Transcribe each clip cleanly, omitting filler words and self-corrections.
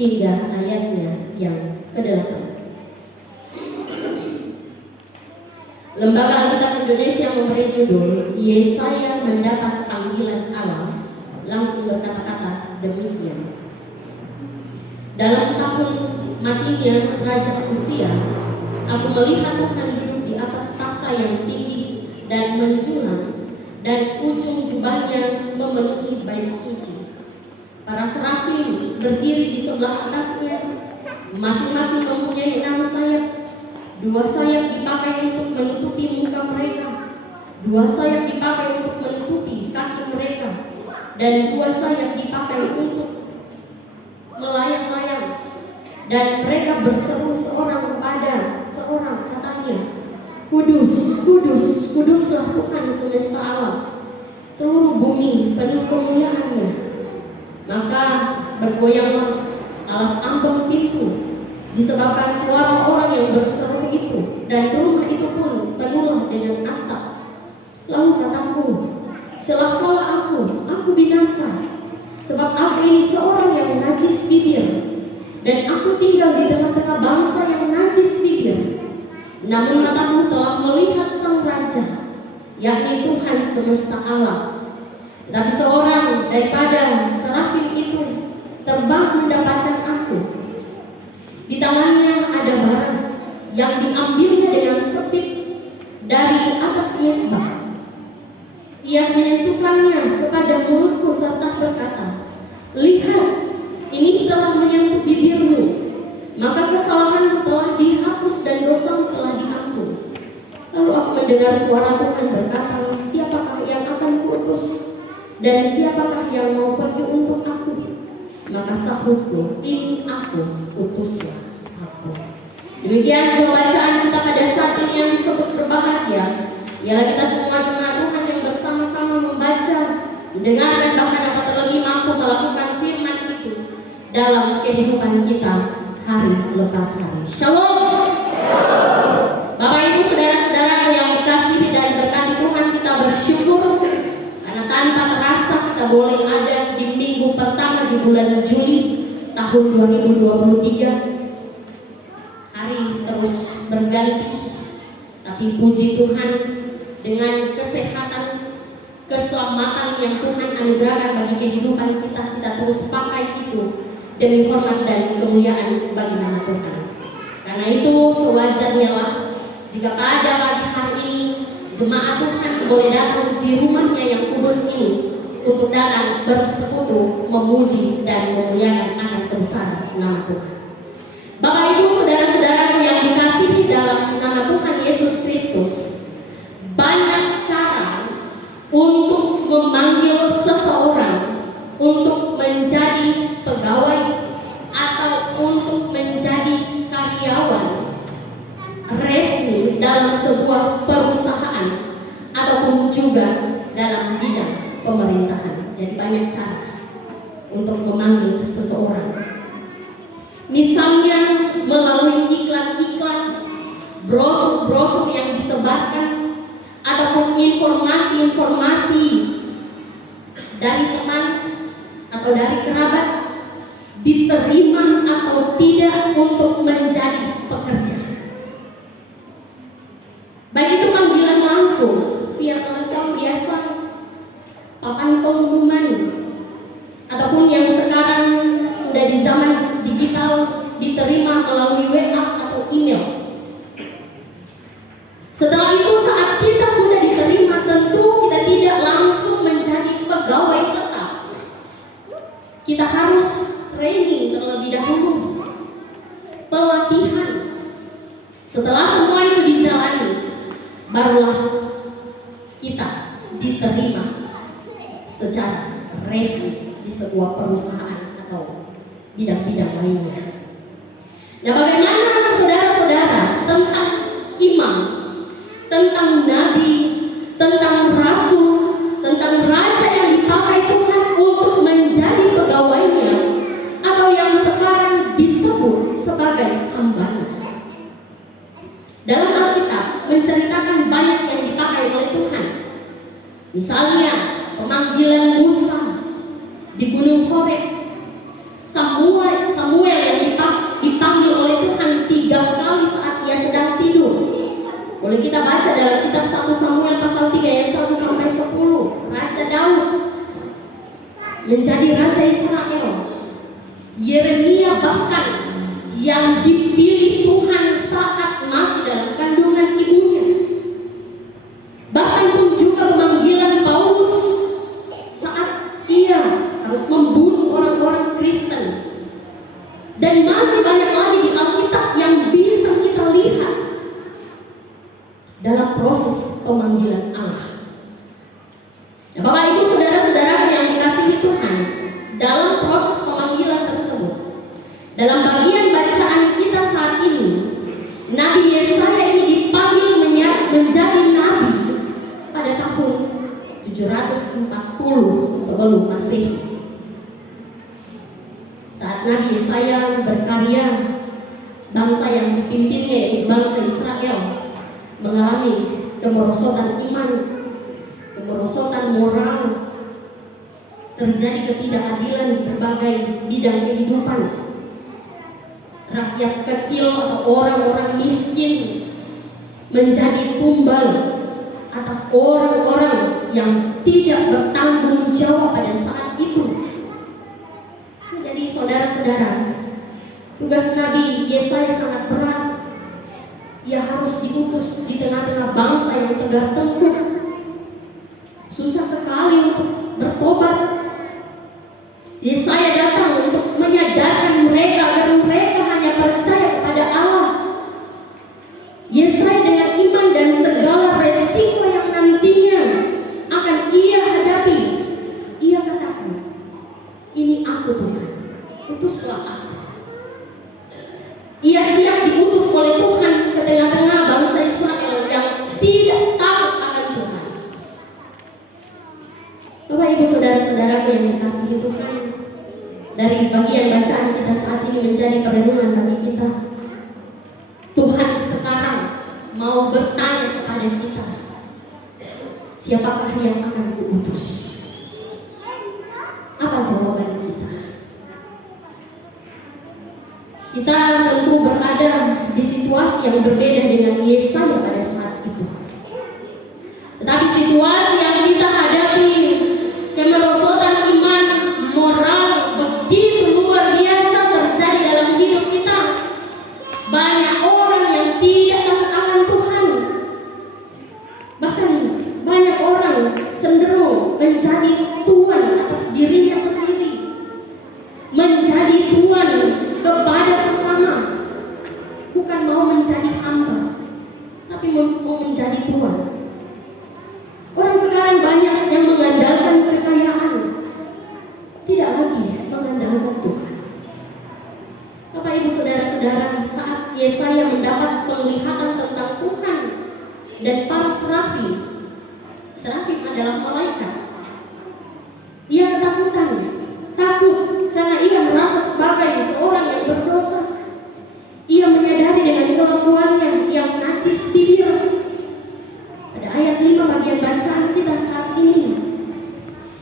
hingga ayatnya yang ke-8. Lembaga Alkitab Indonesia memberi judul Yesaya mendapat panggilan Allah, langsung berkata-kata demikian. Dalam tahun matinya Raja Uzia, aku melihat Tuhan duduk di atas takhta yang tinggi dan menjulang, dan ujung jubahnya memenuhi bait suci. Para serafim berdiri di sebelah atasnya, masing-masing mempunyai 6 sayap. 2 sayap dipakai untuk menutupi muka mereka, 2 sayap dipakai untuk menutupi kaki mereka, dan 2 sayap dipakai untuk melayang-layang. Dan mereka berseru seorang kepada seorang, katanya, Kudus, kudus, kuduslah Tuhan semesta alam, seluruh bumi penuh kemuliaannya. Maka bergoyanglah alas ambang pintu disebabkan suara orang yang berseru itu, dan rumah itu pun penuhlah dengan asap. Lalu kataku, celakalah aku binasa, sebab aku ini seorang yang najis bibir, dan aku tinggal di tengah-tengah bangsa yang najis bibir. Namun mataku telah melihat sang Raja, yakni Tuhan semesta alam. Tetapi seorang daripada serafim itu terbang mendapatkan aku. Di tangannya ada bara yang diambilnya dengan sepit dari atas mezbah. Ia menyentuhkannya kepada mulutku serta berkata, lihat, ini telah menyentuh bibirmu, maka kesalahanmu telah dihapus dan dosamu telah diampun. Lalu aku mendengar suara Tuhan berkata, siapakah yang akan kuutus, dan siapakah yang mau pergi untuk aku? Maka sahutku, ini aku, utuslah aku. Demikian bacaan kita pada saat ini yang disebut berbahagia, ialah kita semua jemaat Tuhan yang bersama-sama membaca, mendengar, dan bahkan apa terlebih mampu melakukan firman itu dalam kehidupan kita hari lepas hari. Shalom. Bapak Ibu saudara-saudara yang dikasihi dan berkati Tuhan, kita bersyukur karena tanpa terasa kita boleh ada di minggu pertama di bulan Juli tahun 2023. Hari terus berganti, tapi puji Tuhan dengan kesehatan, keselamatan yang Tuhan anugerahkan bagi kehidupan kita, kita terus pakai itu demi hormat dan kemuliaan bagi nama Tuhan. Karena itu sewajarnya lah jika pada pagi hari ini jemaat Tuhan boleh datang di rumahnya yang kudus ini untuk datang bersekutu, memuji dan memuliakan anak besar nama Tuhan. Bapak Ibu saudara-saudara yang dikasihi dalam nama Tuhan Yesus Kristus, banyak cara untuk memanggil seseorang untuk menjadi pegawai atau untuk menjadi karyawan resmi dalam sebuah perusahaan ataupun juga dalam bidang pemerintahan. Jadi banyak cara untuk memanggil seseorang. Misalnya melalui iklan-iklan, brosur-brosur yang disebarkan, ataupun informasi-informasi dari teman atau dari kerabat, diterima atau tidak untuk menjadi pekerja. Baik itu panggilan langsung via telepon biasa, papan pengumuman, ataupun yang sekarang sudah di zaman digital diterima melalui WA atau email. Setelah itu saat kita sudah diterima, tentu kita tidak langsung menjadi pegawai tetap. Kita harus training terlebih dahulu, pelatihan. Setelah semua itu dijalani, barulah kita diterima secara resmi di sebuah perusahaan atau bidang-bidang lainnya. Nah, bagaimana saudara-saudara tentang imam, tentang nabi, tentang rasul, tentang raja yang dipakai Tuhan untuk menjadi pegawainya atau yang sekarang disebut sebagai hambanya? Dalam Alkitab menceritakan banyak yang dipakai oleh Tuhan. Misalnya pemanggilan Musa di Gunung Horeb, Samuel menjadi raja Israel. Yeremia bahkan yang dipilih Tuhan saat masih dalam kandungan ibunya. Bahkan pun juga pemanggilan Paulus saat ia harus membunuh orang-orang Kristen. Dan masih banyak lagi di Alkitab yang bisa kita lihat dalam proses pemanggilan Allah. Ya, Bapak Ibu saudara-saudara yang dikasihi Tuhan, dalam proses pemanggilan tersebut, dalam bagian bacaan kita saat ini, Nabi Yesaya ini dipanggil menjadi nabi pada tahun 740 sebelum Masehi. Saat Nabi Yesaya berkarya, bangsa yang dipimpinnya yaitu bangsa Israel mengalami kemerosotan iman, kemerosotan moral, terjadi ketidakadilan di berbagai bidang kehidupan. Rakyat kecil atau orang-orang miskin menjadi tumbal atas orang-orang yang tidak bertanggung jawab pada saat itu. Jadi saudara-saudara, tugas Nabi Yesaya sangat berat. Ia harus diutus di tengah-tengah bangsa yang tegar tengkuk. Susah sekali untuk bertobat. Yesaya datang untuk menyadarkan mereka agar mereka hanya percaya kepada Allah. Yesaya dengan iman dan segala resiko yang nantinya akan ia hadapi, ia katakan, ini aku Tuhan, utuslah aku. Ia siap diutus oleh Tuhan ke tengah-tengah bangsa Israel yang tidak takut akan Tuhan. Bapak Ibu saudara-saudara yang dikasihi Tuhan, dari bagian bacaan kita saat ini menjadi perenungan bagi kita. Tuhan sekarang mau bertanya kepada kita, siapakah yang akan diutus? Apa jawaban kita? Kita tentu berada di situasi yang berbeda dengan Yesaya pada saat itu. Tetapi situasi yang kita hadapi, kemerosotan iman, moral begitu luar biasa terjadi dalam hidup kita. Banyak orang yang tidak takut akan Tuhan. Bahkan banyak orang cenderung menjadi tuan atas dirinya sendiri, menjadi tuan kepada sesama, bukan mau menjadi hamba, tapi mau menjadi tuan. Orang sekarang banyak yang mengandalkan kekayaan, tidak lagi mengandalkan Tuhan. Bapak Ibu saudara-saudara, saat Yesaya mendapat penglihatan tentang Tuhan dan para serafim adalah malaikat, ia ketakutan, takut karena ia merasa sebagai seorang yang berdosa. Ia menyadari dengan kelakuannya yang najis bibir. Pada ayat 5 bagian bacaan kita saat ini,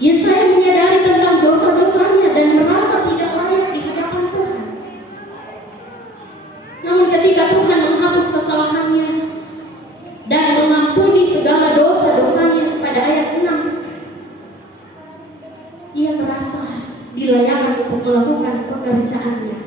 Yesaya menyadari tentang dosa-dosanya dan merasa tidak layak di hadapan Tuhan. Namun ketika Tuhan menghapus kesalahannya dan mengampuni segala dosa-dosanya pada ayat 6, ia merasa dilayakkan untuk melakukan pekerjaannya.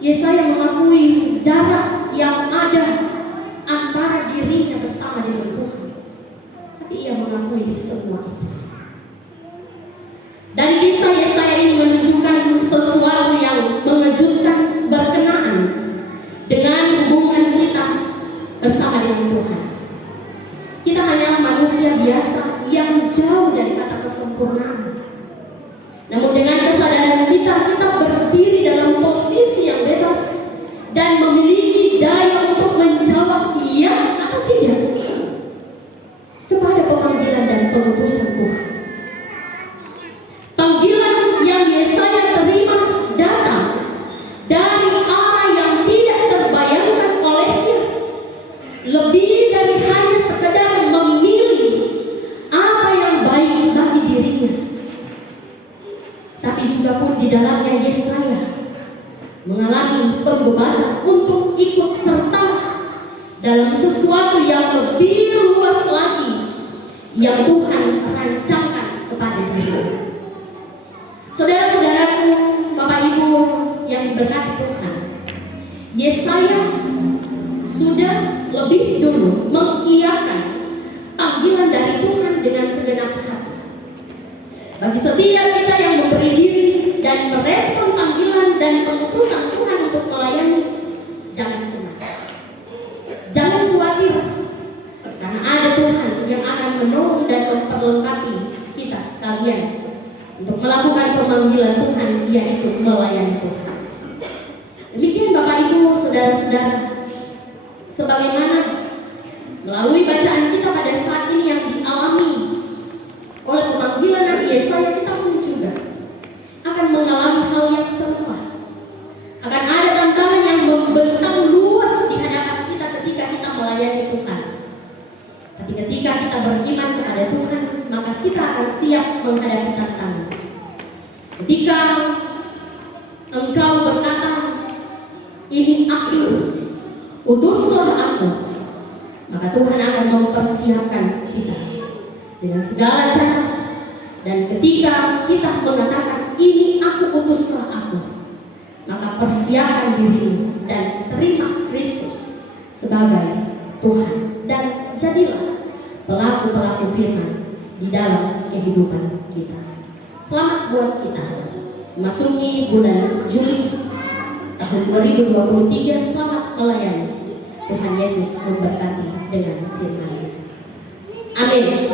Yesaya mengakui jarak yang ada antara dirinya bersama dengan Tuhan, tapi ia mengakui semua itu. Dari kisah Yesaya ini menunjukkan sesuatu yang mengejutkan berkenaan dengan hubungan kita bersama dengan Tuhan. Kita hanyalah manusia biasa yang jauh dari kata kesempurnaan. Namun dengan kesadaran kita berdiri dalam posisi yang bebas dan memiliki daya untuk menjawab iya atau tidak kepada pemanggilan dan pengutusan Tuhan. Panggilan yang Yesaya terima datang dari arah yang tidak terbayangkan olehnya, lebih dari hanya sekedar memilih apa yang baik bagi dirinya. Tapi juga pun di dalamnya Yesaya mengalami pembebasan untuk ikut serta dalam sesuatu yang lebih luas lagi yang Tuhan rancangkan kepada dirinya. diberkati Tuhan. Yesaya sudah lebih dulu mengiyakan panggilan dari Tuhan dengan segenap hati. Bagi setiap kita yang memberi diri dan merespon panggilan dan pengutusan Tuhan untuk melayani, jangan cemas, jangan khawatir, karena ada Tuhan yang akan menolong dan memperlengkapi kita sekalian untuk melakukan pemanggilan Tuhan, yaitu melayani Tuhan. Demikian Bapak Ibu, saudara-saudara, sebagaimana melalui bacaan kita pada saat ini yang dialami oleh pemanggilan dari Yesaya, kita pun juga akan mengalami hal yang serupa. Akan ada tantangan yang membentang luas di hadapan kita ketika kita melayani Tuhan. Tapi ketika kita beriman kepada Tuhan, maka kita akan siap menghadapi tantangan. Ketika engkau berkata, ini aku, utuslah aku, maka Tuhan akan mempersiapkan kita dengan segala cara. Dan ketika kita mengatakan, ini aku, utuslah aku, maka persiapkan dirimu dan terima Kristus sebagai Tuhan, dan jadilah pelaku-pelaku firman di dalam kehidupan kita. Selamat buat kita memasuki bulan Juli tahun 2023. Selamat melayani. Tuhan Yesus memberkati dengan firman-Nya. Amin.